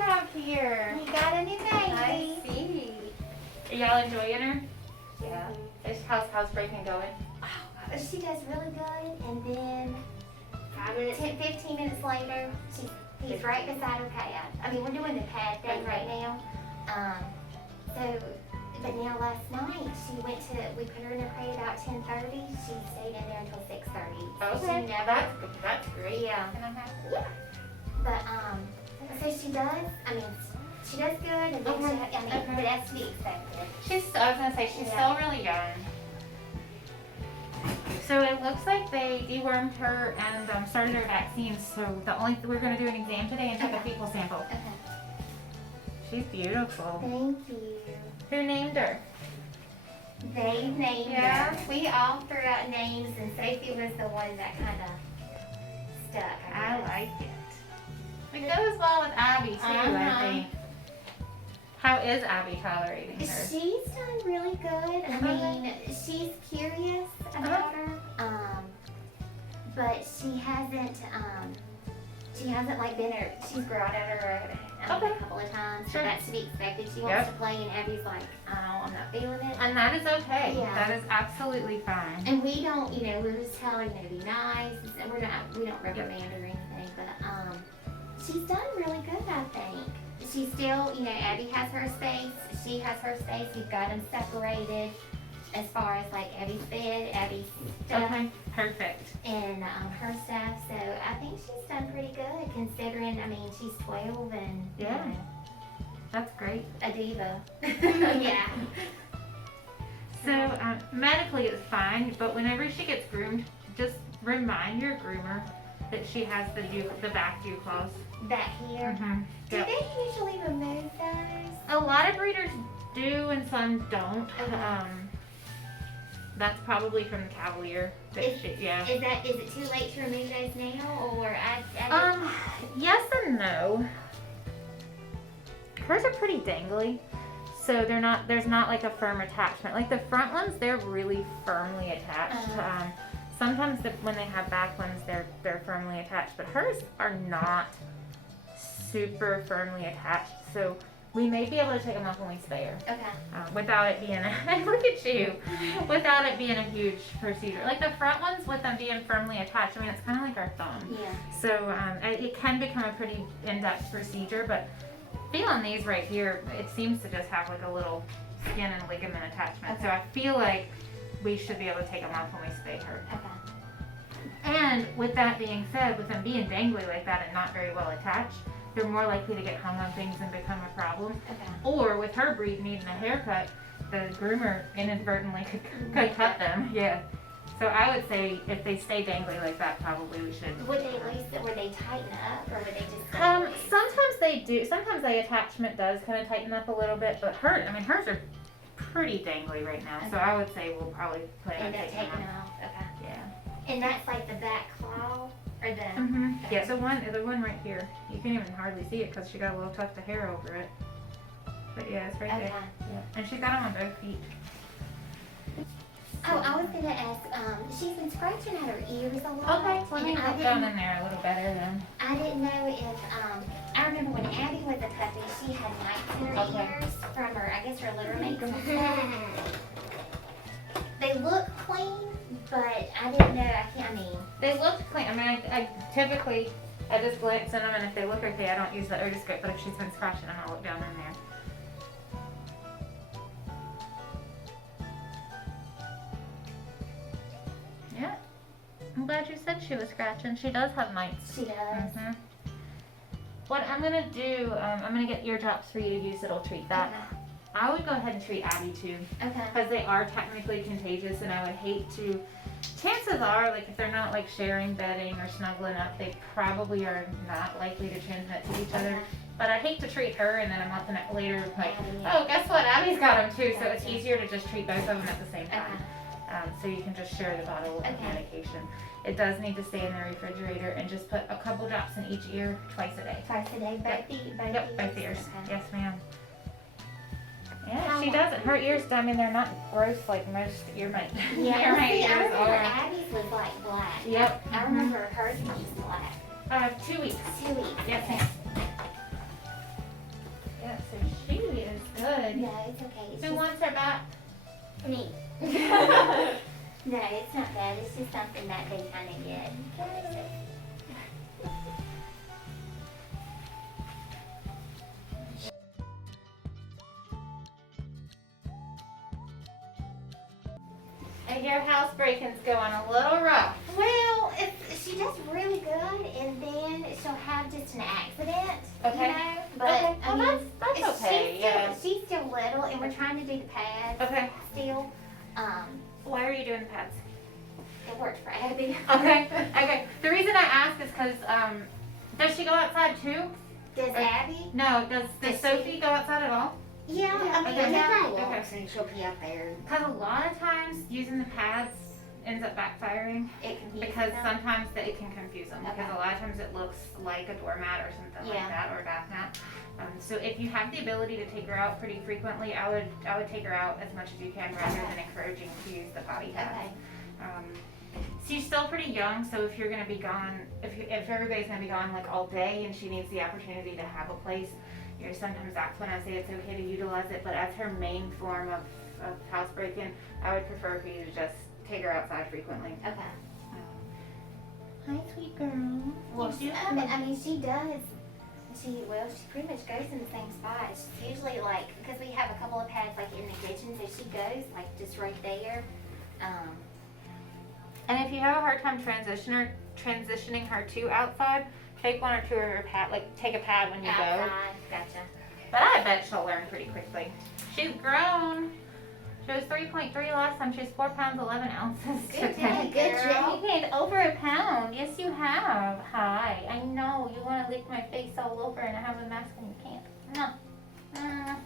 have here? We got a new baby. I see. Are y'all enjoying her? Yeah. How's housebreaking going? Oh, she does really good, and then 15 minutes later, he's right beside her pad. I mean, we're doing the pad thing right now. But now last night, we put her in her crate about 10:30. She stayed in there until 6:30. Okay, that's great. Yeah. And I'm happy. Yeah. But, so she does, she does good, and then but that's to be expected. I was gonna say, she's still really young. So it looks like they dewormed her and started her vaccines. So we're gonna do an exam today and take a fecal sample. Okay. She's beautiful. Thank you. Who named her? They named her. We all threw out names, and Sophie was the one that kind of stuck. I like it. It goes well with Abby too, I think. How is Abby tolerating her? She's done really good. I mean, she's curious about her, but she hasn't like been her. She's growled at her a couple of times. So that's to be expected. She wants to play, and Abby's like, oh, I'm not feeling it. And that is okay. Yeah. That is absolutely fine. And we don't, we're just telling her to be nice. And we don't reprimand her or anything, but she's done really good, I think. She's still, Abby has her space. She has her space. We've got them separated as far as like Abby's bed, Abby's stuff. Okay, perfect. And her stuff. So I think she's done pretty good considering, she's 12 and, That's great. a diva. Yeah. So medically it's fine, but whenever she gets groomed, just remind your groomer that she has the back dew claws. Back here. Mm-hmm. Do they usually remove those? A lot of breeders do and some don't. Okay. That's probably from the Cavalier. Is it too late to remove those now, or yes and no. Hers are pretty dangly, so there's not like a firm attachment. Like the front ones, they're really firmly attached. Sometimes when they have back ones, they're firmly attached, but hers are not super firmly attached. So we may be able to take them off when we spay her. Okay. Without it being look at you, without it being a huge procedure. Like the front ones with them being firmly attached, it's kind of like our thumb. Yeah. So it can become a pretty in-depth procedure, but feeling these right here, it seems to just have like a little skin and ligament attachment. Okay. So I feel like we should be able to take them off when we spay her. Okay. And with that being said, with them being dangly like that and not very well attached, they're more likely to get hung on things and become a problem. Okay. Or with her breed needing a haircut, the groomer inadvertently could cut them. Yeah. So I would say if they stay dangly like that, probably we should. Would they lose it? Would they tighten up, or would they just? Sometimes they do. Sometimes the attachment does kind of tighten up a little bit, but hers are pretty dangly right now. Okay. So I would say we'll probably plan on taking them off. Okay. Yeah. And that's like the back claw, or the. Mm-hmm. Yeah. The one right here. You can even hardly see it because she got a little tuft of hair over it. But yeah, it's right there. Yeah. And she's got them on both feet. Oh, I was going to ask, she's been scratching at her ears a lot. Okay, let me look down in there a little better then. I didn't know if, I remember when Abby was a puppy, she had mites in her ears from her, I guess her litter mates and stuff. They look clean, but I didn't know, They look clean. I typically, I just glance in them, and if they look okay, I don't use the otoscope, but if she's been scratching them, I'll look down in there. Yeah. I'm glad you said she was scratching. She does have mites. She does. Mm-hmm. What I'm going to do, I'm going to get ear drops for you to use that'll treat that. Okay. I would go ahead and treat Abby too. Okay. Because they are technically contagious, and I would hate to. Chances are, like if they're not like sharing bedding or snuggling up, they probably are not likely to transmit to each other. But I hate to treat her and then a month later, like, oh, guess what? Abby's got them too. So it's easier to just treat both of them at the same time. So you can just share the bottle of medication. It does need to stay in the refrigerator, and just put a couple drops in each ear twice a day. Twice a day, both ears. Okay. Yes, ma'am. Yeah, she doesn't. Her ears, they're not gross like most ear mites. Yeah, I remember Abby's was like black. Yep. I remember hers was black. 2 weeks. 2 weeks. Yes, ma'am. good. No, it's okay. It's Who just wants her back? me. No, it's not bad. It's just something that they kind of get. And your housebreaking's going a little rough. Well, she does really good, and then she'll have just an accident. Okay. You know? But Okay. I Well, mean, that's okay. Yeah. She's still little, and we're trying to do the pads Okay. still. Why are you doing pads? It worked for Abby. Okay. Okay. The reason I ask is because does she go outside too? Does Abby? No. Does Does Sophie go outside at all? Yeah, I mean, Okay. yeah. walks and she'll be up there. Because a lot of times using the pads ends up backfiring. It confuses Because them. sometimes it can confuse them. Because Okay. a lot of times it looks like a doormat or something Yeah. like that, or a bath mat. So if you have the ability to take her out pretty frequently, I would take her out as much as you can, rather than encouraging to use the potty pads. Okay. She's still pretty young, so if you're gonna be gone, if everybody's gonna be gone like all day, and she needs the opportunity to have a place, sometimes that's when I say it's okay to utilize it. But as her main form of housebreaking, I would prefer for you to just take her outside frequently. Okay. Hi, sweet girl. Well, I mean, she does. She pretty much goes in the same spot. It's usually like, because we have a couple of pads like in the kitchen, so she goes like just right there. And if you have a hard time transitioning her to outside, take one or two of her pad, like take a pad when you go. Outside. Gotcha. But I bet she'll learn pretty quickly. She's grown. She was 3.3 last time. She's 4 pounds 11 ounces Good today. day, good Girl. job. You gained over a pound. Yes, you have. Hi. I know you want to lick my face all over, and I have a mask and you can't. No.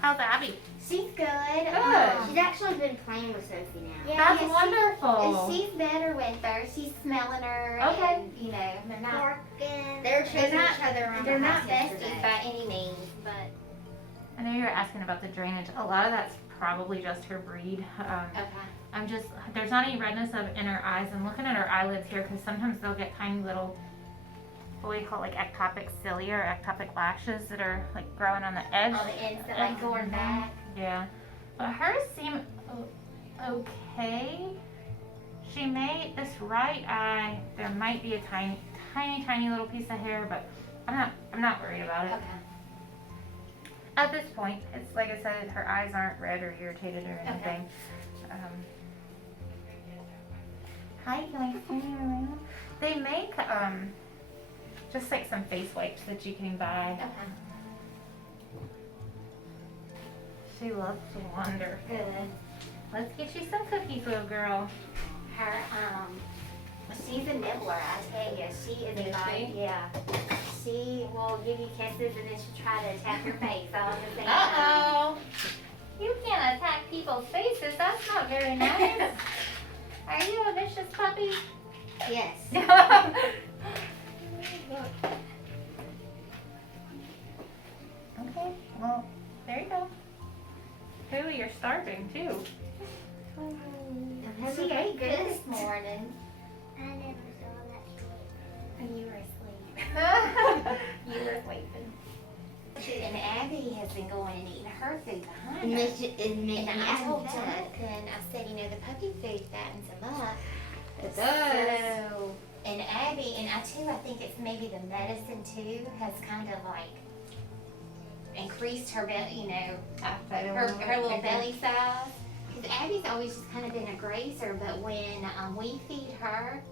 How's Abby? She's good. Good. She's actually been playing with Sophie now. Yeah, That's yeah, wonderful. She's better with her. She's smelling her. Okay. And, you know, they're not. They're They're chasing not. each other around They're the not house besties yesterday. by any means, but I know you were asking about the drainage. A lot of that's probably just her breed. okay. There's not any redness in her eyes. I'm looking at her eyelids here because sometimes they'll get tiny little, what we call like ectopic cilia or ectopic lashes that are like growing on the edge. On the inside, like going back. Yeah. But hers seem okay. She may, this right eye, there might be a tiny little piece of hair, but I'm not worried about it. Okay. At this point, it's like I said, her eyes aren't red or irritated or anything. Hi, can I see you around? They make just like some face wipes that you can buy. Okay. She looks wonderful. Good. Let's get you some cookies, little girl. Her, she's a nibbler, I tell you. She is Is she? yeah. She will give you kisses and then she'll try to attack your face all at the same time. Uh-oh. You can't attack people's faces. That's not very nice. Are you a vicious puppy? Yes. Okay, well, there you go. Ooh, you're starving too. She ate good this morning. I never saw that story. And you were asleep. You were sleeping. And Abby has been going and eating her food behind her. And I told Chuck, and I said, you know, the puppy food fattens them up. It does. So, and Abby, and I think it's maybe the medicine too, has kind of like increased her belly, you know, her little belly size. Because Abby's always just kind of been a grazer, but when we feed her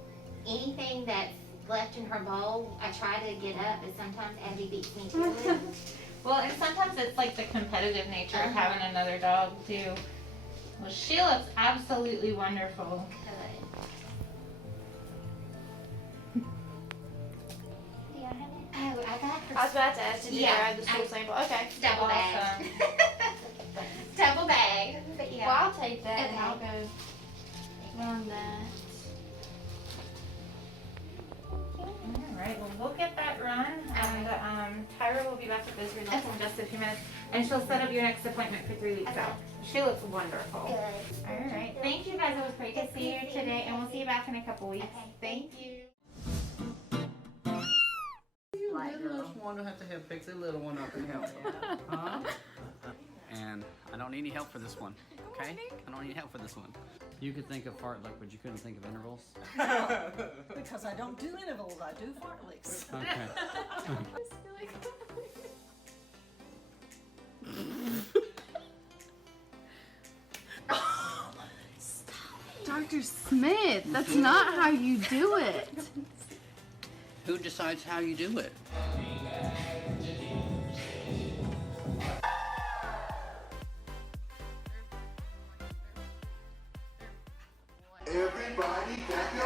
anything that's left in her bowl, I try to get up, but sometimes Abby beats me to it. Well, and sometimes it's like the competitive nature of having another dog too. Well, she looks absolutely wonderful. Good. Do y'all have it? Oh, I got her. I was about to ask, did you Yeah, grab the school sample? Okay. Double bag. Awesome. Double bag. But yeah. Well, I'll take that and Okay. I'll go run that. Alright, well we'll get that run and Tyra will be back with those results in just a few minutes and she'll set up your next appointment for 3 weeks Okay. out. She looks wonderful. Good. Alright, thank you guys, it was great to see you today and we'll see you back in a couple weeks. Okay. Thank you. You little one don't have to help fix a little one up and help. Huh? and I don't need any help for this one. Okay? I don't need help for this one. You could think of fartlek, but you couldn't think of intervals? Because I don't do intervals, I do fartleks. Okay. Dr. Smith, that's not how you do it. Who decides how you do it? Everybody back